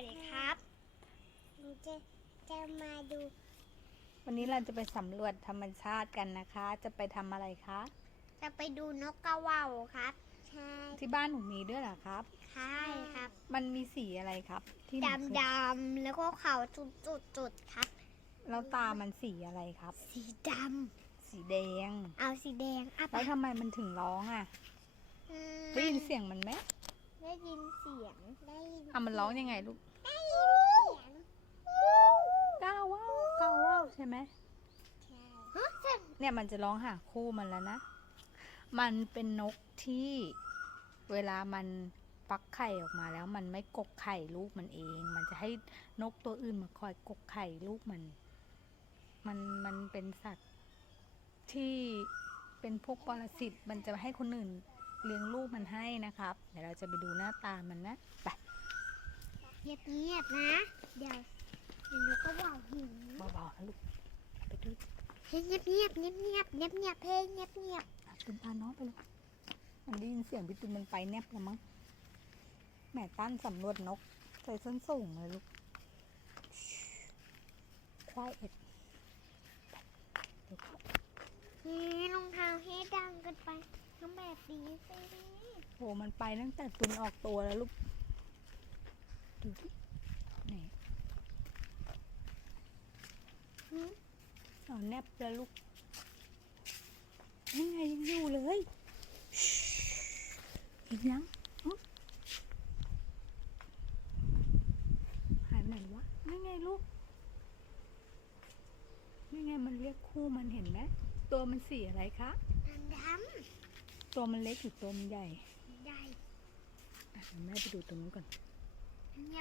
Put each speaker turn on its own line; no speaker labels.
วัสดีครับจะจะมาดู
วันนี้เราจะไปสำรวจธรรมชาติกันนะคะ จะไปทำอะไรคะ
จะไปดูนกกระว่าวครับ ใช่
ที่บ้านหนูมีด้วยเหรอครับ
ใช่ครับ
มันมีสีอะไรครับ ที่หนูเคย
ดำดำๆแล้วก็เขาจุดจุดจุดๆครับ
แล้วตามันสีอะไรครับ
สีด
สีแดงำ
เอาสีแดงอะ
แล้วทำไมมันถึงร้องอะ
อืม
ได้ยินเสียงมันไหม
ได้ยินเสียงได้ยิน
อะมันร้องยังไงลูก
ได้ยินเสียง
ก้าวว้าวก้าวว้าวใช่ไหม
ใช่ฮะเสียง
เนี่ยมันจะร้องหาคู่มันแล้วนะ มันเป็นนกที่เวลามันฟักไข่ออกมาแล้ว มันไม่กกไข่ลูกมันเอง มันจะให้นกตัวอื่นมาคอยกกไข่ลูกมัน มันมันเป็นสัตว์ที่เป็นพวกปรสิต มันจะให้คนอื่นเลี้ยงลูกมันให้นะครับ เดี๋ยวเราจะไปดูหน้าตามันนะ ไป
เงียบเงียบๆนะ เดี๋ยว เดี๋ยวนกกระว่าวหิว
เบาๆนะลูกไปดู
เฮ้ยเงียบเงียบเงียบเงียบเงียบเงียบเฮ้ยเงียบเงียบ
อะตุนตาน้องไปลูกมันได้ยินเสียงพี่ตุนมันไปแนบแล้วมั้งแหม่ตั้นสำรวจนกใส่ส้นสูงเลยลูกควายเอ็ดเดี๋ยวเขา
เฮ้ยรองเท้าให้ดังเกันไปทำแบบนี้สิ
โหมันไปตั้งแต่ตุนออกตัวแล้วลูกดูดิไหน
หืม
เอาแนบแล้วลูกนี่ไงยังอยู่เลยเห็นยังหึหายไปไหนแล้ววะนี่ไงลูกนี่ไงมันเรียกคู่มันเห็นไหมตัวมันสีอะไรคะ
ดำด
ตัวมันเล็กหรือตัวมันใหญ่ำ
ได้
อะเดี๋ยวแม่ไปดูตรงนู้นก่อน
เงียบ